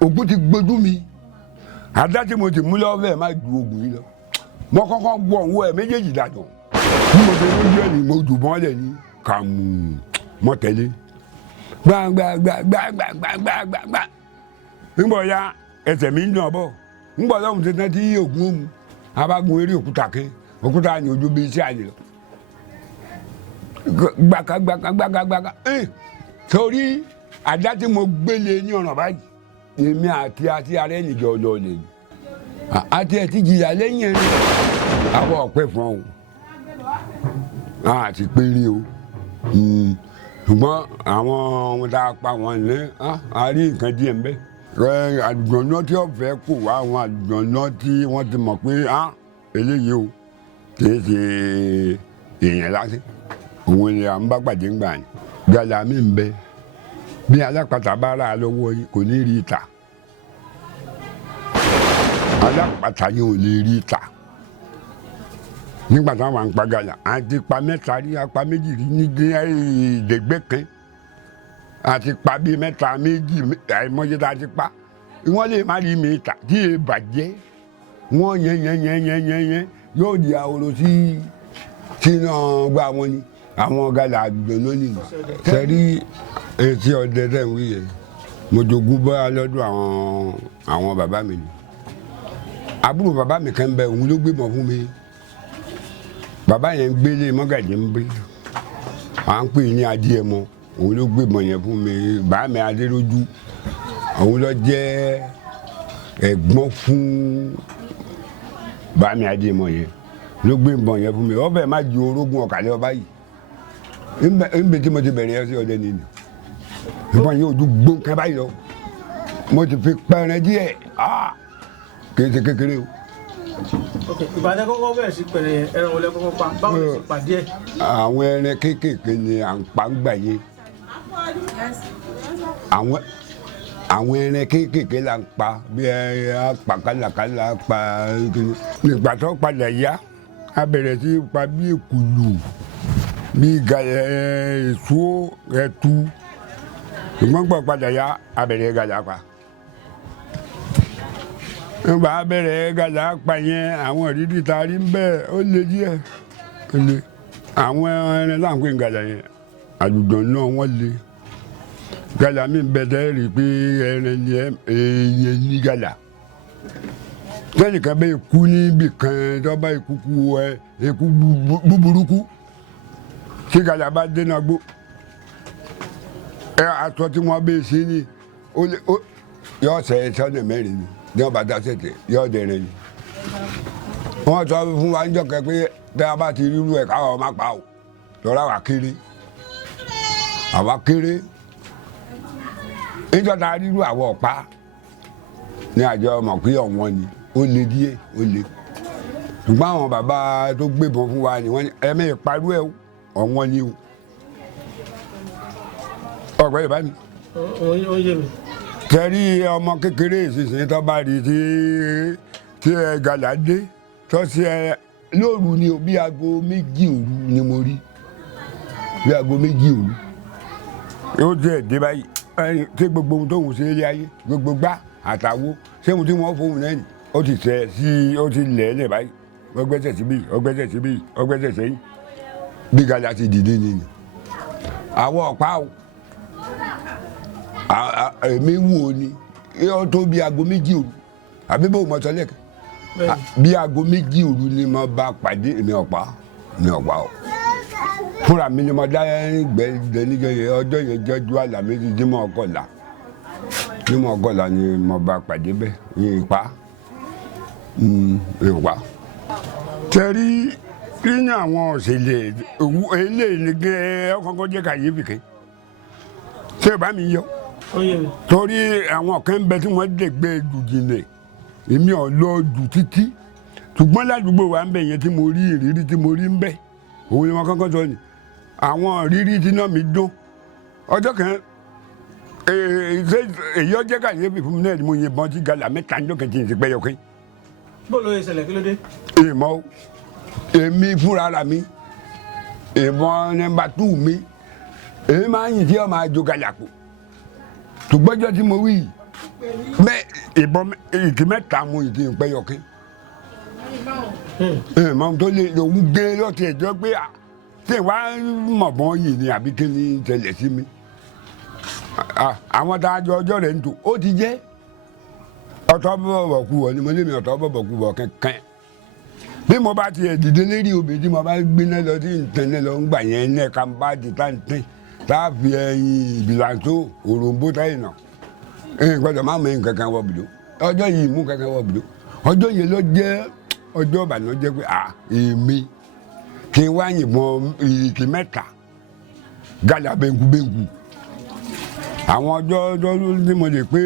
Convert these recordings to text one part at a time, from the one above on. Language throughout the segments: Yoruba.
ogun ti gbójú mi àdá tí mo ti mú lọ́wọ́ bẹ́ẹ̀ má ju ogun yìí lọ mo kọ́kọ́ gbọ́ òun ẹ̀ méjèèjì dàjọ́ bí mo ṣe lójú ẹ̀ ní mo jù bọ́ọ̀lẹ̀ ní kàmú mọ́tẹ́lẹ́ gbàgbàgbàgbàgbàgbàgbà nígbà ya ẹsẹ̀ mi ń dùn ọ̀bọ̀ nígbà lọ́hùn ṣe tán tí ogun òmu abágun eré òkúta ké òkúta ní ojú bíi iṣẹ́ àyè lọ gbàgbàgbàgbàgbàgbà torí àdá tí mo gbélé ní ọ̀nà báyìí èmi àti ará ẹnìjọ ọlọ́ọ̀lẹ̀ àti ẹ̀ ti jìyà lẹ́yìn ẹni àwọn ọ̀pẹ fún ọ àti péré o ṣùgbọ́n àwọn ohun tá a pa wọn ní a rí nǹkan díẹ̀ ń bẹ àlùjọ̀nà tí ó fẹ́ kó wá àwọn àlùjọ̀nà tí wọ́n ti mọ̀ pé eléyìí o kì í ṣe èèyàn lásán òun ni à ń bá pàdé ń gbà ní gàlà mi ń bẹ bí alápàtà bá rà lọ́wọ́ yìí kò ní rí ìta alápàtà yìí ò lè rí ìta nígbà táwọn à ń pa gàlà àti pa mẹ́ta rí apá méjì rí ní ìdẹ́gbẹ́ kan àti pa bíi mẹ́ta méjì àìmọye tá a ti pa wọ́n lè má rí mi ìta tí èè bàjẹ́ wọ́n yẹn yóò di ahoro sí náà gba wọn ni àwọn gàlà àdúgbò lónìí sẹ́rí etí ọdẹ tẹ̀ ń wí yẹn mo jogún bọ́ra lọ́dọ̀ àwọn bàbá mi ni àbúrò bàbá mi kan bẹ òun ló gbé mọ́ fún mi bàbá yẹn ń gbélé mọ́gàjì ń gbé à ń pè ní adìẹ mọ́ òun ló gbé mọ́ yẹn fún mi bàá mi adélójú òun ló jẹ́ ẹ̀gbọ́n fún bàá mi adìẹ mọ́ yẹn ló gbé mọ́ yẹn fún mi ọbẹ̀ má ju orógún ọ̀kàlẹ́ ọba yìí ń bẹ tí mo ti bẹ̀rẹ̀ ẹ sí ọdẹ nìyí ìbọn yóò ju gbóǹkan báyìí lọ mo ti fi pẹrẹ díẹ̀ kì í ṣe kékeré o. ìbàdàn kọ́kọ́ bẹ̀rẹ̀ sí pẹ̀lẹ́ ẹran olè kọ́kọ́ pa báwo lè ṣe pàdé ẹ̀. àwọn ẹran kéékèèké ni à ń pa ń gbà yé àwọn ẹran kéékèèké là ń pa bí apá kálàkálà pa nígbà tó padà yá a bẹ̀rẹ̀ sí pa bí èkùlù bí èso ẹ̀tù ṣùgbọ́n gbọ́ padà yá a bẹ̀rẹ̀ gàlà pa nígbà a bẹ̀rẹ̀ gàlà pa yẹn àwọn ìrírí ta rí ń bẹ́ẹ̀ ó lé díẹ̀ ó lé àwọn ẹran láǹpé gàlà yẹn àlùjọ̀n náà wọ́n lé gàlà mi bẹ tẹ́ rí i pé ẹran ni èèyàn ní gàlà sẹ́nìkan bẹ́ẹ̀ kú níbì kan tó bá ikú búburúkú tí gàlà bá dé náà gbó aṣọ tí wọ́n bẹ́ẹ̀ sí ni yọ ọ̀sẹ̀ sọ́nà mẹ́rin ni ní ọba dasẹ̀tẹ̀ yọ ọ̀dẹ̀rẹ̀ ni wọ́n sọ fún wa níjọ́ kẹ́ pé tẹ́ a bá ti rírú ẹ̀ káwọn má pa ò lọ́ra wà kéré àwa kéré níjọ́ ta rírú àwọ̀ ọ̀pá ní àjọ ọmọ pé ọ̀wọ́n ni ó le díẹ̀ ó le ṣùgbọ́n àwọn bàbá tó gbébọn fún wa ni wọ́n ní ẹ̀mí ìparú ẹ̀ ọ̀wọ́n ni o ọ̀gbẹ́ ìbá mi. ó yé mi. tẹ̀rí ọmọ kékeré ìsinsìnyí tó bá rí tí ẹ gàlà dé tó ṣe ẹ lóru ni o bí aago méjì òru ni mo rí bí aago méjì òru yóò jẹ́ dé báyìí tí gbogbo ohun tó ń ṣe ilé ayé gbogbo gbá àtàwo ṣé ohun tí wọ́n fóun náà ni ó ti tẹ̀ sí ó ti lẹ̀ ẹ́ lẹ̀ báyìí ọgbẹ́sẹ̀ síbí ọgbẹ́sẹ̀ síbí ọgbẹ́sẹ̀ sẹ́yìn bí gàlà ti dìde nìyí àwọn ọ̀pá o èmi wò ni ó tó bí aago méjì òru àbí bó mọ sọ lẹ́kẹ̀ bí aago méjì òru ni mo bá pàdé èmi ọ̀pá o fúnra mi ni mo dá gbẹ níjọ yẹn ọjọ́ yẹn jọjú àlàmísì jímọ̀ ọ̀kọ̀lá ni mo bá pàdé bẹ́ẹ̀ yín ipa ìwà tẹ̀rí nínú àwọn òṣèlè eléyìí ni gẹ́ ọkọ̀ọ̀kọ̀ jẹ́ kàyéfì kan ṣé bá mi yọ torí àwọn kan ń bẹ tí wọ́n dẹ̀gbẹ́ dùjìnlẹ̀ èmi ò lọ jù títí ṣùgbọ́n ládùúgbò wa ń bẹ yẹn tí mo rí ìrírí tí mo rí ń bẹ òun ni wọ́n kọ́kọ́ sọ ni àwọn ìrírí tí náà mi dún ọjọ́ kan èyí ọjọ́ kàyéfì fún mi náà ni mo yìnbọn tí gàlà mẹ́ta ń dọ́kẹ́ tí n ti pẹ́ yọkẹ́. bó ló yẹ ṣẹlẹ̀ kí ló dé. èèmọ̀ èmi fúnra ra mi ìbọn nọ́mbà 2 mi èmi máa ń yìn tí ọ máa jo gàlà pò ṣùgbọ́njọ́ tí mo wí bẹ́ẹ̀ ìbọn ìkí mẹ́ta mú ìdí ìpẹ́yọkín mọ tó lè òun gbé lọ́tì ẹ̀jọ́ pé tí ìwà mọ̀bọ́n yìí ni àbí kí ni tẹ̀lẹ̀ sí mi àwọn tá a jọ ọjọ́ rẹ̀ ń tò ó ti jẹ́ ọ̀tọ̀ bọ̀bọ̀ kú wọ̀ ni mo lé mi ọ̀tọ̀ bọ̀bọ̀ kú wọ̀ kankan bí mo bá ti dìde lérí obìnrin tí mo bá gbiná lọ sí ìtẹ̀lẹ̀ lọ ń gbà yẹn ní ẹ̀ka bá di táǹtẹ̀ tá a fi ẹyin ìbìlàntó òròǹbó táyì náà gbọ́dọ̀ má mọ nǹkan kan wọ bìdó ọjọ́ yìí mú kankan wọ bìdó ọjọ́ yìí ló jẹ́ ọjọ́ ìbànújẹ́ pé èmi kí n wá yìnbọn ìrìkì mẹ́ta gàdà bẹ́ńkúbẹ́ńkú àwọn ọjọ́ tí mo lè pé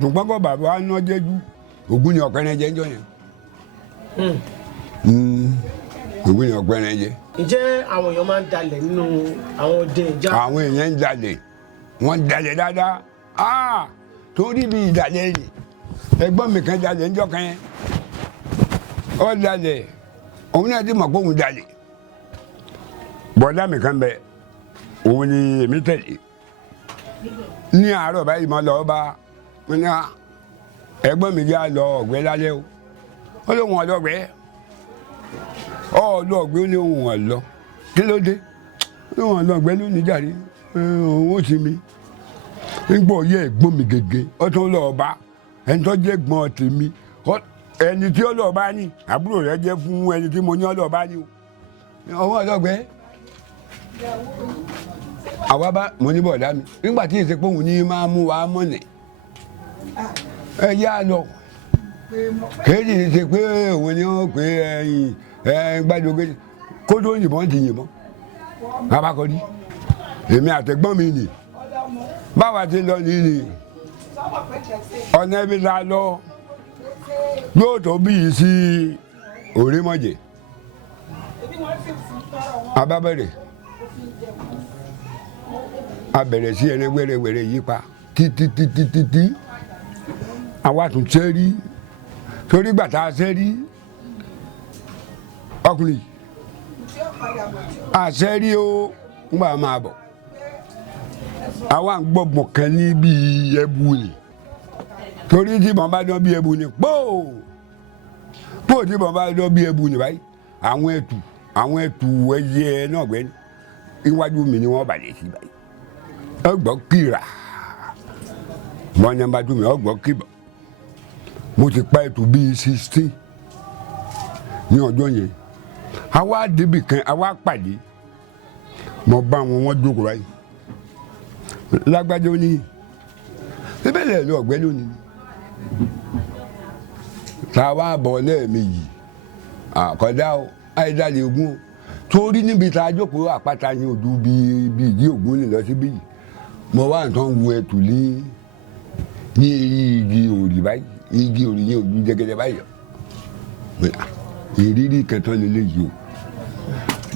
ṣùgbọ́n kọ́ bàbá wa ná jẹ́jú ògún ni ọ̀pẹ́rẹ́ jẹ́ ńjọ́ yẹn ògún ni ọ̀pẹ́rẹ́ jẹ́. ǹjẹ́ àwọn èèyàn máa ń dalẹ̀ nínú àwọn ọdẹ ìjà. àwọn èèyàn ń dalẹ̀ wọ́n ń dalẹ̀ dáadáa torí bí ìdalẹ̀ yìí ẹ̀gbọ́n mi kan dalẹ̀ ńjọ́ kan yẹn ó dalẹ̀ òun náà ti mọ̀ pé òun dalẹ̀ bọ̀dá mi kan bẹ òun ni èmi tẹ̀lé ní àárọ̀ báyìí mo lọ bá ní ẹ̀gbọ́n mi já lọ ọ̀gbẹ́ lálẹ́ o ó lóun ọlọ́gbẹ́ ọlọ́gbẹ́ ó ní òun ọ̀lọ́ kí ló dé òun ọlọ́gbẹ́ ló ní jàre òun ó ti mi nígbà òye ẹ̀gbọ́n mi gègé ó tún lọ bá ẹni tó jẹ́ ẹ̀gbọ́n tèmi ẹni tí ó lọ bá ní àbúrò rẹ̀ jẹ́ fún ẹni tí mo ní ọlọ́ bá ní o òun ọlọ́gbẹ́ àwa bá mo ní bọ̀dá mi nígbà tí ìsepò òun ní máa mú wa mọ̀nẹ̀ ẹ yá lọ kéèjì ṣe pé òun ni wọ́n pè ẹyin gbàdúgbò kó tó yìnbọn ti yìnbọn abakọ̀dí èmi àtẹ̀gbọ́n mi nì báwa ti lọ nìyí ọ̀nà ibi tá a lọ yóò tó bí yìí sí Òrémọ̀jẹ̀ abábẹ̀rẹ̀ abẹ̀rẹ̀ sí ẹni wẹ́rẹ́wẹ́rẹ́ yí pa títí àwa tún sẹ́rí torí gbàtà sẹ́rí ọkùnrin àsẹ́rí ó ń gbà máa bọ̀ àwa ń gbọ́gbọ̀n kan ní bí ẹbu ni torí tí mo bá dán bí ẹbu ni póò tí mo bá dán bí ẹbu ni báyìí àwọn ẹtù ẹyẹ náà gbẹ́ni iwájú mi ni wọ́n balẹ̀ sí báyìí ọgbọ́n kìrà wọ́n ní abájú mi ọgbọ́n kìbọ̀ mo ti pa ètò bíi 16 ní ọjọ́ yẹn àwa débì kan àwa pàdé mo bá wọn jókòó báyìí lágbájá ní bíbélì lọ ọ̀gbẹ́ lónìí tá a wá bọ̀ lẹ́ẹ̀mejì àkọ́dá àìdálẹ̀ ogún o torí níbi tá a jókòó àpáta yẹn ojú bíi ìdí ògún ni lọ síbí yìí mo wá nǹkan wo ẹtù ní igi òrì báyìí igi òrì yẹn ojú jẹgẹdẹ báyìí ìrírí kẹtọ lélẹyìí o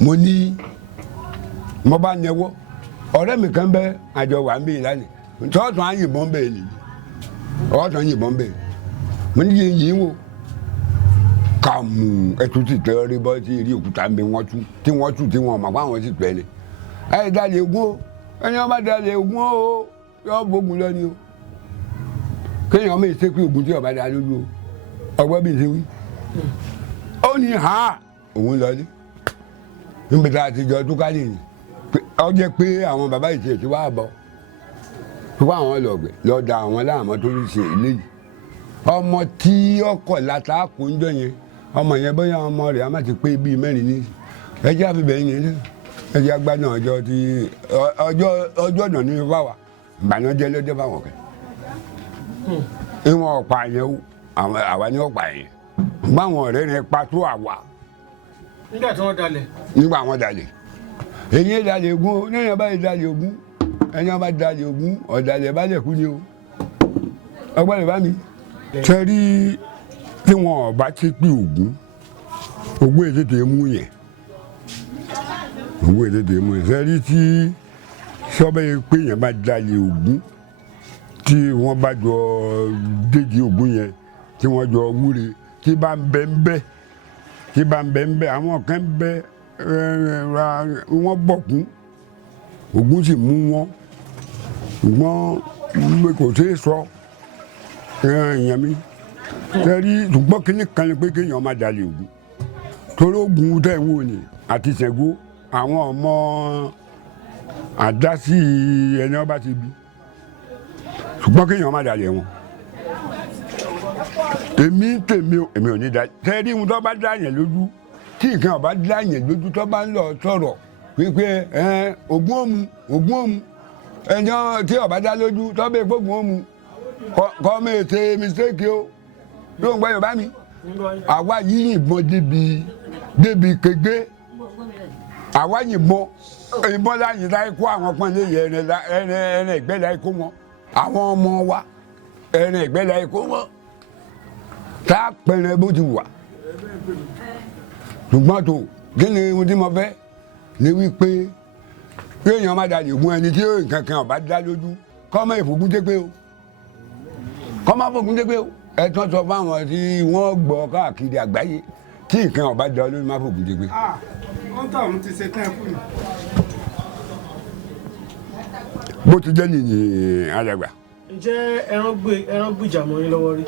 mo ní mo bá nẹwọ ọ̀rẹ́ mi kan bẹ àjọ wà ń bẹ ìlànà tọ́tún á yìnbọn bẹ́ẹ̀ ni ọ̀tún yìnbọn bẹ́ẹ̀ mo ní yìí wò kàmù ẹtù ti tẹ ọ rí bọ́ sí eré òkúta ń bẹ wọ́n tú tí wọ́n mọ̀ pé àwọn sì pẹ́ ni ẹ̀ dalẹ̀ ogún o ẹni wọn bá dalẹ̀ ogún o yọ bógun lọ ni o kéèyàn ọmọ ìṣe pé ogun tí ọba dá lójú o ọgbọ́n bí n ṣe wí ó ní ha òun lọlé níbi tá a ti jọ tó kálí ni ọ jẹ́ pé àwọn bàbá ìṣe ti wá bọ̀ tó bá àwọn lọ̀gbẹ̀ lọ́dà àwọn láàmú tó ń ṣe eléyìí ọmọ tí ọkọ̀ látà kó ń jọ yẹn ọmọ yẹn bóyá ọmọ rẹ̀ a má ti pé bíi mẹ́rin ní ẹjẹ́ àfibẹ̀yìn yẹn náà ẹjẹ́ agbádùn ọjọ́ tí ọjọ́ náà ní fáwà ìbànújẹ́ lọ́jọ́ fáwọn kẹ́ ìwọ̀n ọ̀pá yẹn àwa ní ọ̀pá yẹn báwọn ọ̀rẹ́ rẹ̀ pa tó àwa. nígbà tí wọ́n dalẹ̀. nígbà wọ́n dalẹ̀ èyí dalẹ̀ ogún o níyàn bá dalẹ̀ ogún ẹ̀yàn bá dalẹ̀ ogún ọ̀dàlẹ̀ bá lẹ̀ kú ni o ọgbọ́n rẹ̀ bá mi. sẹ́rí tí wọn bá ti pín ogún ètètè mú yẹn ogún ètètè mú yẹn sẹ́rí tí sọ́bẹ̀ yẹn pé yẹn bá dalẹ̀ ogún tí wọ́n bá jọ déjì ogún yẹn tí wọ́n jọ wúre tí bá ń bẹ àwọn kan bẹ wọ́n bọ̀kún ogún sì mú wọn ṣùgbọ́n kò ṣeé sọ èèyàn mi tẹ́rí ṣùgbọ́n kínní kan ni pé kéèyàn má dalẹ̀ Ògún torí Ògún tẹ̀ ń wò ní àti Ṣàngó àwọn ọmọ àdásí ẹni ọba ti bí ṣùgbọ́n kéèyàn má dalẹ̀ wọn èmi ò ní da tẹ́rí ohun tó bá dá yẹn lójú tí nǹkan ọba dá yẹn lójú tó bá ń lọ sọ̀rọ̀ pípé Ògún òmu ẹjọ́ tí ọba dá lójú tó bẹ́ẹ̀ gbógun òmu kọ́ mi ètè mistake o ló ń gbọ́ Yorùbá mi àwa yìí yìnbọn débi kégbé àwa ìbọn láyìn láì kó àwọn pọ́n lé ẹran ẹgbẹ́ láì kó wọn àwọn ọmọ wa ẹran ẹgbẹ́ láì kó wọn tá a pẹ̀rẹ̀ bó ti wà ṣùgbọ́n tó kí ni ohun tí mo fẹ́ ni wípé kéèyàn má dalẹ̀ Ògún ẹni tí nǹkan kan ọba dá lójú kọ́ mọ́ ìfògùn dépé o kọ́ mọ́ ìfògùn dépé o ẹ̀tọ́ sọ fáwọn tí wọ́n gbọ́ káàkiri àgbáyé tí nǹkan ọba dá lójú má fògùn dépé. wọ́n tọ̀ ọ́n ti ṣe tán fún mi. bó ti jẹ́ nìyí alàgbà. ǹjẹ́ ẹran gbìjà mọ́ yín lọ́wọ́ rí?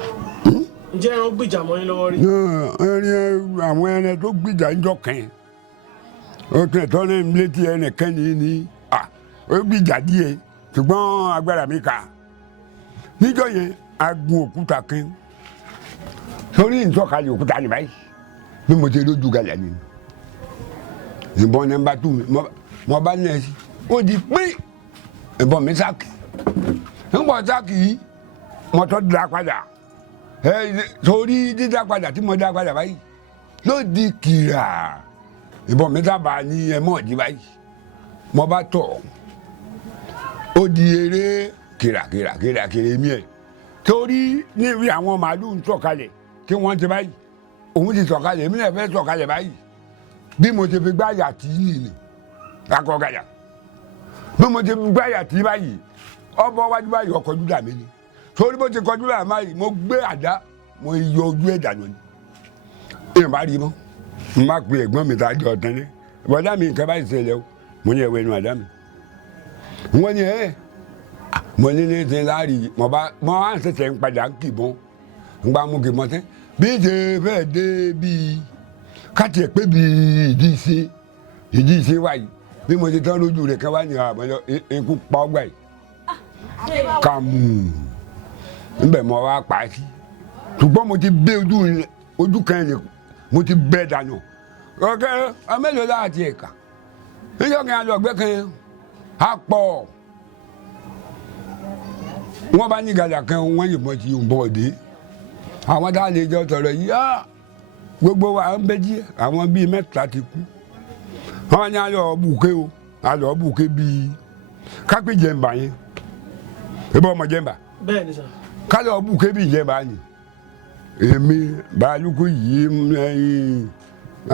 ǹjẹ́ ẹran gbìjà mọ́ yín lọ́wọ́ rí? àwọn ẹran tó gbìjà ń jọ kàn ó tún ẹ̀tọ́ náà létí ẹnìkan ní ó gbìjà díẹ̀ ṣùgbọ́n agbára mi kà níjọ́ yẹn agun òkúta kan sórí ìtọ́kalẹ̀ òkúta ní báyìí bí mo ti lójú galẹ̀ ni ìbọn nọ́mbà 2 mo bá ní ẹsẹ̀ ó di pín ìbọn mi sáàkì nígbà sáàkì yìí mo tọ́ da padà sórí dídá padà tí mo dá padà báyìí ló di kìrà ìbọn mi sábà ní ẹmọ́ ọ̀dí báyìí mo bá tọ̀ ó di eré kìràkìrà mi ẹ̀ torí níbi àwọn màálù ń sọ̀kalẹ̀ tí wọ́n ti báyìí òun ti sọ̀kalẹ̀ èmi náà fẹ́ sọ̀kalẹ̀ báyìí bí mo ti fi gbáyà tí nìyí akọ̀gàyà bí mo ti fi gbáyà tí báyìí ọbọ̀ wájú báyìí ọkọ̀ júdà mi ni torí bó ti kọjú là báyìí mo gbé àdá mo yọ ojú ẹ̀ dànù ni èèyàn bá rí mọ́ n bá pe ẹ̀gbọ́n mi tá a jọ ọ̀tán ní bọ́dá mi nǹkan báyìí ṣẹlẹ̀ o mo ní ẹ̀wẹ̀ inú àdá mi wọ́n ní mo ní ní ti láàrí mo á ṣẹ̀ṣẹ̀ ń padà kìbọn ń gbá mú kìbọn tẹ́ bí ṣe fẹ́ dé bíi káàtì ẹ̀ pé bíi ìdí ìṣe wáyìí bí mo ti tán lójú rẹ̀ kẹ́ wá ní àmọ́lọ́ ikú pa ọgbà yìí kàmù ńbẹ̀ mo wá pa á sí ṣùgbọ́n mo ti bẹ ojú kan ẹ̀ mo ti bẹ́ dànù ọ̀kẹ́ amẹ́lò láti ẹ̀ka níjọ́ kan àlọ́ ọ̀gbẹ́ kan á pọ̀ wọ́n bá ní gàdà kan wọ́n yìnbọn ti yìnbọn òde àwọn tá a lè jọ sọ̀rọ̀ yìí gbogbo wa ń bẹ́ jí àwọn bíi mẹ́ta ti kú wọ́n ní àlọ́ bùkẹ́ o àlọ́ bùkẹ́ bíi kápẹ́ jẹ̀mbà yẹn ebí ọmọ jẹ̀mbà bẹ́ẹ̀ ni sà kálọ̀ bùkẹ́ bíi jẹ̀mbà ni èmi bàálùkù yìí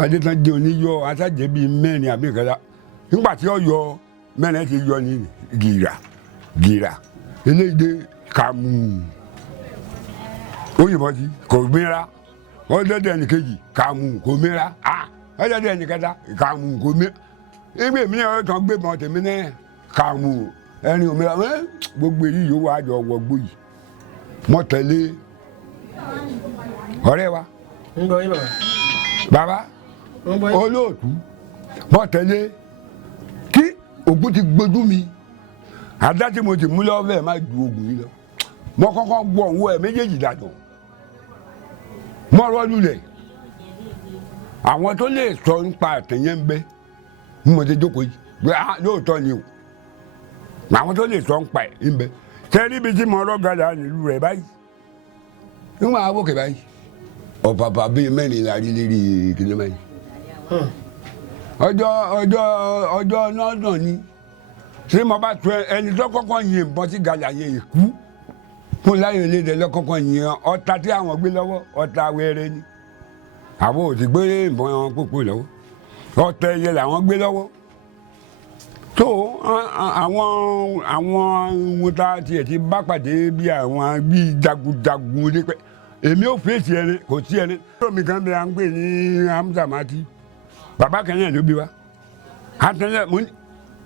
adétànjẹ oníyọ asájẹ bíi mẹ́rin àbí kẹta nígbà tí ó yọ mẹ́rin ti yọ ní gìrà eléyìí kàmù òyìnbó ti kò mìíràn ọdọdẹ ẹnìkejì kàmù kò mìíràn ọdọdẹ ẹnìkẹta kàmù kò mìíràn ẹgbẹ́ mi náà tán gbé mọ́ tèmi náà kàmù ẹni òmìnira gbogbo èyí yóò wá jọ wọgbó yìí mọ́ tẹ̀lé ọ̀rẹ́ wa ń gbọ́ yín bàbá olóòtú mọ́ tẹ̀lé kí Ògún ti gbójú mi àdá tí mo ti mú lọ́wọ́ bẹ́ẹ̀ má ju oògùn yìí lọ mo kọ́kọ́ gbọ́ òun ẹ̀ méjèèjì dànù mọ́ rọ́ọ̀lù rẹ̀ àwọn tó lè sọ nípa àtẹ̀yẹ́ ń bẹ ní mo ti jókòó yìí pé lóòótọ́ ni o àwọn tó lè sọ nípa ẹ̀ ń bẹ tẹ́lẹ̀ ibi tí mo rọ́ gàdá nílùú rẹ̀ báyìí níwọ̀n àwòkè báyìí ọ̀pàpà bíi mẹ́rin la rí lérí kìnìún báyìí ọjọ́ náà ni tí mo bá tún ẹni tó kọ́kọ́ yin ìbọn sí gàdá yẹn ìkú fún láyé lédè lọ́kọ́kọ́ yin ọta tí àwọn gbé lọ́wọ́ ọta wẹ́rẹ́ ni àwọn ò sì gbé ìbọn pópó lọ́wọ́ ọta ẹyẹ làwọn gbé lọ́wọ́ tó àwọn ohun tá a tiẹ̀ ti bá pàdé bí àwọn bíi jagunjagun onípẹ́ èmi ò fèsì ẹni kò sí ẹni. mi kan bẹ à ń pè ní Hamza Mati bàbá kẹ́yìn ló bí wa àtẹlẹ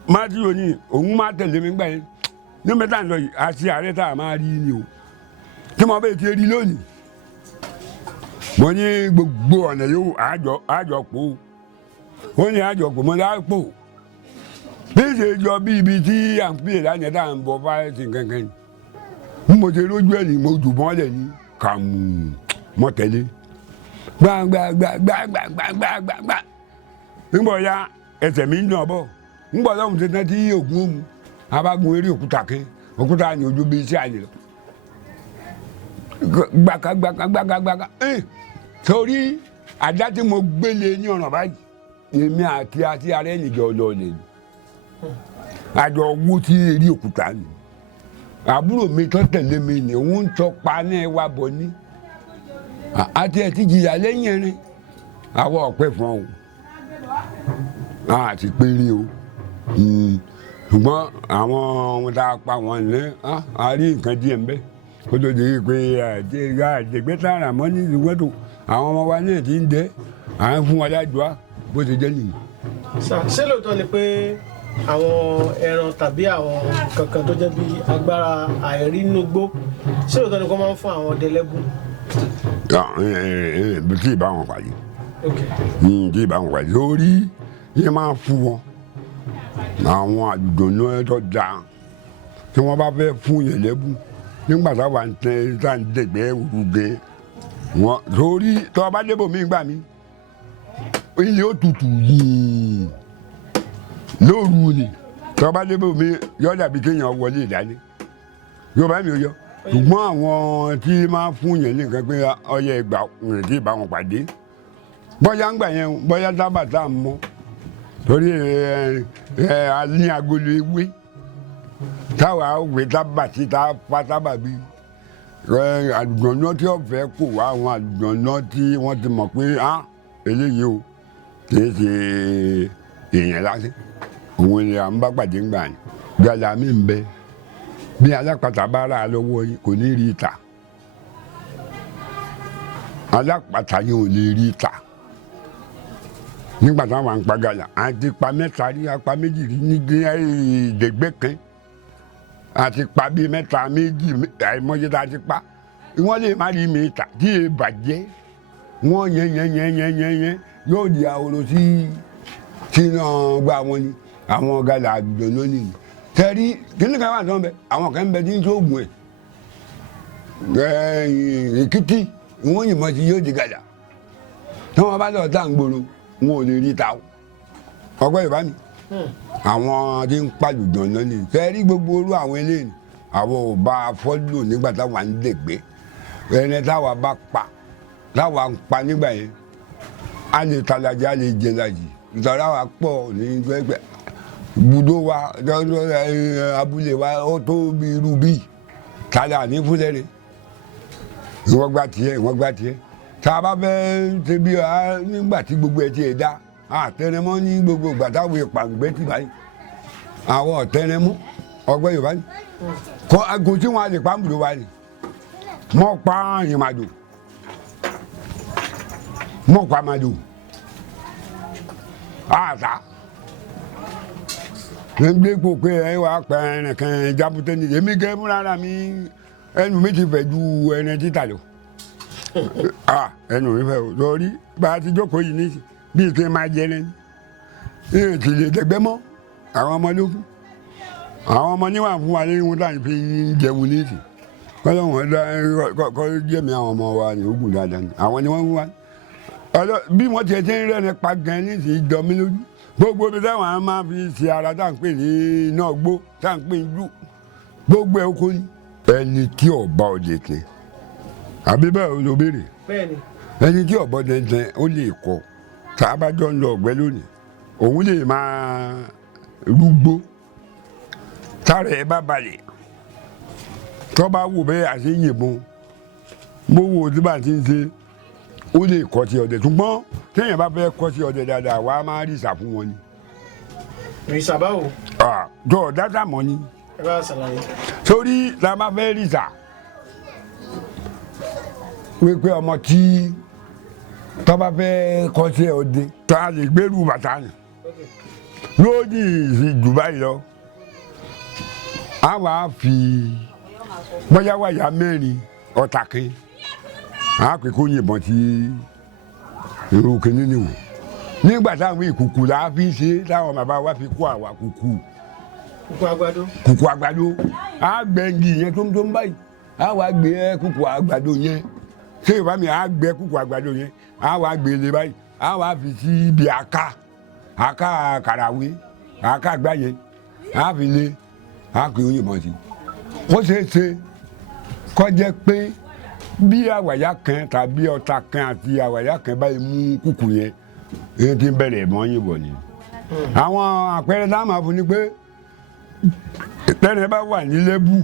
Mati òní òun máa tẹ̀lé mi gbà yẹn ní mẹ́ta ń lọ yìí àti ààrẹ tá a máa rí ni o tí mo bẹ̀ ti rí lónìí mo ní gbogbo ọ̀nà yóò àjọpọ̀ ó ní àjọpọ̀ mo lápò bí ṣe jọ bí ibi tí à ń pè lánàá tá à ń bọ fáyẹsì kankan ni mo ṣe lójú ẹ̀ ní mo jù mọ́lẹ̀ ní kàmù mọ́tẹ́lé gbàgbàgbàgbàgbàgbàgbà nígbà ya ẹsẹ̀ mi ń dàn bọ̀ nígbà lọ́hùn ṣe tán tí ògùn òmu abágun eré òkúta kan òkúta ní ojú bí iṣẹ́ àyè lọ gbàgbàgbàgbàgbàgbà torí àdá tí mo gbélé ní ọ̀nà báyìí èmi àti ara ẹnìjọ lọlẹ̀ ni àjọ owó tí eré òkúta ni àbúrò mi tó tẹ̀lé mi ni òun ń tọpa náà wà bọ̀ ní àti ẹ̀ ti jìyà lẹ́yìn ẹ̀rín àwọ̀ ọ̀pẹ fún ọ àti péré o ṣùgbọ́n àwọn ohun tá a pa wọn ní a rí nǹkan díẹ̀ mbẹ́ kó tó di pé àjẹgbẹ́ tààrà mọ́ ní ìwọ́tò àwọn ọmọ wa náà ti ń dẹ́ à ń fún wọn lájúwa bó ti jẹ́ nìyí. ṣé lóòótọ́ ni pé àwọn ẹran tàbí àwọn kankan tó jẹ́ bí agbára àìrínúgbó ṣé lóòótọ́ ni kò máa ń fún àwọn ọdẹ lẹ́bùn. tí ì bá wọn pàdé tí ì bá wọn pàdé lórí yẹn máa fún wọn àwọn àdùdùn náà tó dáa tí wọ́n bá fẹ́ fún yẹn lẹ́bùn nígbà táwa ń tẹ tá à ń dẹ̀gbẹ́ òrùgbẹ́ wọn torí tó o bá débò mí gbà mí ilé ó tutù yìí lóru ni tó o bá débò mí yọ dàbí kéèyàn wọlé ìdálé yóò bá mi yọ ṣùgbọ́n àwọn tí máa fún yẹn nìkan pé ọyẹ ìgbà rìn tí ì bá wọn pàdé bóyá ń gbà yẹn bóyá sábà tá à ń mọ torí a ní agolo ewé táwa òwe tábà tí tá a fa tábà bí àlùjọ̀nà tí ó fẹ́ kó wá àwọn àlùjọ̀nà tí wọ́n ti mọ̀ pé eléyìí o kì í ṣe èèyàn lásán òun ni à ń bá pàdé ńgbà ni gbàlà mi ń bẹ bí alápàtà bá rà lọ́wọ́ yìí kò ní rí ìta alápàtà yìí ò lè rí ìta nígbà táwọn à ń pa gàlà àti pa mẹ́ta rí apá méjì rí ní ìdẹ̀gbẹ́ kan àti pa bíi mẹ́ta méjì àìmọye tá a ti pa wọ́n lè má rí mi ta tí èè bàjẹ́ wọ́n yẹn yóò di ahoro tí náà gba wọn ni àwọn gàlà àdùjọ lónìí tẹ̀rí kíní kan wà tó ń bẹ àwọn kan ń bẹ tí ń sóògùn ẹ̀ èkìtì wọ́n yìnbọn sí yóò di gàlà tí wọ́n bá lọ tá à ń gbòòrò wọn ò lè rí ta ọgbẹ́ ìbá mi àwọn tí ń pàlùdàn náà ni tẹ̀rí gbogbo orú àwọn eléyìí àwọn ò bá fọ́lù nígbà táwa ń dẹ̀gbẹ́ ẹni táwa bá pa táwa ń pa nígbà yẹn a lè talajà a lè jẹ lajì ìtọ́ra wa pọ̀ ní gbẹgbẹ ibùdó wa abúlé wa ó tó bí irú bíi tàdà ní fúlẹ́rẹ́ ìwọ́n gbá tiẹ̀ tá a bá fẹ́ ṣe bí nígbà tí gbogbo ẹ̀ tiẹ̀ dá àtẹnumọ́ ní gbogbo ìgbà táwọn ìpàǹgbẹ́ ti báyìí àwọn ọ̀tẹnumọ́ ọgbẹ́ Yorùbá ni kò tí wọ́n á lè pàǹbùdó wa ni mọ́ pa ìmàdò mọ́ pa màdò àtà gbé kó pé ẹ wàá pa ẹnìkan jábútẹ́ ní èmi gẹ́ múra mi ẹnu mi ti fẹ̀ ju ẹni títà lọ ẹnu mi fẹ́ o lórí bá a ti jókòó yìí ní bí kí n máa jẹ lẹ́nu ìyẹn ti lè dẹgbẹ́ mọ́ àwọn ọmọ lókun àwọn ọmọ níwà fún wa ní wọn táyì fi jẹun ní ìsìn kọ́ jẹ́mi àwọn ọmọ wa ní ogun dáadáa ni àwọn ni wọ́n ń wá bí wọ́n ti ẹ̀ ti ń rẹ́ni pa gan ní ìsìn jọ mí lójú gbogbo ibi táwọn á máa fi ṣe ara tá à ń pè ní iná gbó tá à ń pè ní jù gbogbo ẹ̀ oko ni ẹni tí ọba ọdẹ tẹ àbí bẹ́ẹ̀ ló béèrè ẹni tí ọba ọdẹ tẹ ó lè kọ tá a bá jọ ń lọ ọ̀gbẹ́ lónìí òun lè máa rúgbó tára ẹ bá balẹ̀ tó bá wò bẹ́ẹ̀ àti yìnbọn mo wò tí bá ti ń ṣe ó lè kọ́ sí ọdẹ ṣùgbọ́n téèyàn bá fẹ́ kọ́ sí ọdẹ dáadáa wàá máa rí ìsà fún wọn ni. ìsà báwo. tó o dáadáa mọ́ ni. ẹ bá ṣàlàyé. sórí la máa fẹ́ rí ìsà wípé ọmọ tí tó bá fẹ́ kọ́ sí ọdẹ tó a lè gbèrú bàtà ni lóòdì jù báyìí lọ a wàá fi bóyá wáyà mẹ́rin ọ̀tá kan á pè kó yìnbọn tí irú kìíní ni wò nígbà táwọn ìkùkù la fi ṣe táwọn bàbá wa fi kó àwa kùkù àgbàdo á gbẹ̀ngì yẹn tó ń báyìí á wá gbé kùkù àgbàdo yẹn ṣé ìbá mi á gbẹ kùkù àgbàdo yẹn á wá gbé lé báyìí á wá fi sí ibi àká kàràwé àká àgbá yẹn á fi lé á pè ó yìnbọn sí ó ṣeé ṣe kó jẹ́ pé bí àwàyá kan tàbí ọ̀tá kan àti àwàyá kan báyìí mú kùkù yẹn èyí tí ń bẹ̀rẹ̀ mọ́ yìnbọn ni. àwọn àpẹẹrẹ tá a máa fún ni pé tẹ́lẹ̀ bá wà ní lẹ́bù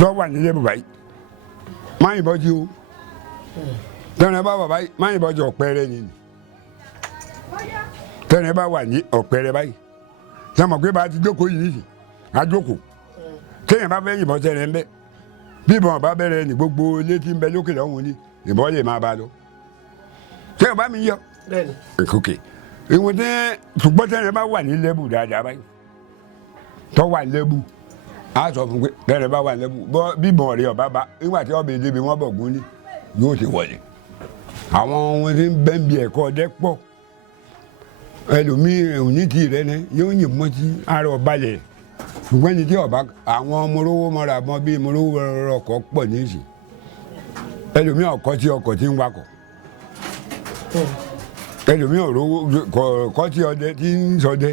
lọ́ wà ní lẹ́bù báyìí má yìnbọn jí o tẹ́lẹ̀ bá wà báyìí má yìnbọn jí ọ̀pẹ̀rẹ̀ ni tẹ́lẹ̀ bá wà ní ọ̀pẹ̀rẹ̀ báyìí sọmọ pé bá a ti jókòó yìí nìyí a jókòó téèyàn bá fẹ́ yìnbọn tẹ́lẹ̀ ń bẹ́ bí ìbọn bá bẹ̀rẹ̀ ní gbogbo ilé tí ń bẹ lókè lọ́hùn ni ìbọn lè máa bá a lọ tẹ́lẹ̀ bá mi yọ kókè ìwọ̀n tẹ́ ṣùgbọ́n tẹ́lẹ̀ bá wà ní lẹ́bù dáadáa báyìí tọ́ wà lẹ́bù á sọ fún pé tẹ́lẹ̀ bá wà lẹ́bù bí ìbọn rẹ̀ ọ̀bá bá nígbà tí ọbẹ̀ ìdíbi wọn bọ̀ gún ní yóò ti wọlé àwọn ohun tí ń bẹ́ ń bi ẹ̀kọ́ ọdẹ pọ̀ ẹlòmíì òní ti rẹ ní yóò yìnbọn tí ara ọba lẹ̀ ṣùgbọ́n ní tí ọba àwọn mọ̀rọ́wọ́ mọ́ra mọ́ bí mọ̀rọ́wọ́ ọkọ̀ pọ̀ ní ìsìn ẹlòmíì ọkọ̀ tí ń wakọ̀ ẹlòmíì ọkọ̀ tí ọdẹ tí ń ṣọdẹ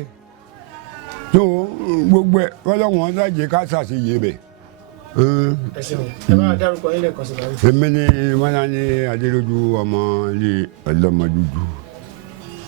tó gbogbo ẹ kọ́lọ́wọ́n ṣàjẹ́ ká ṣàṣeyẹ bẹ̀. ẹ ṣeun ẹ máa dárúkọ yín lẹ́ẹ̀kan sí i. èmi ni wọ́n ní Adélójú ọmọ ilé ọlọ́mọ dúdú.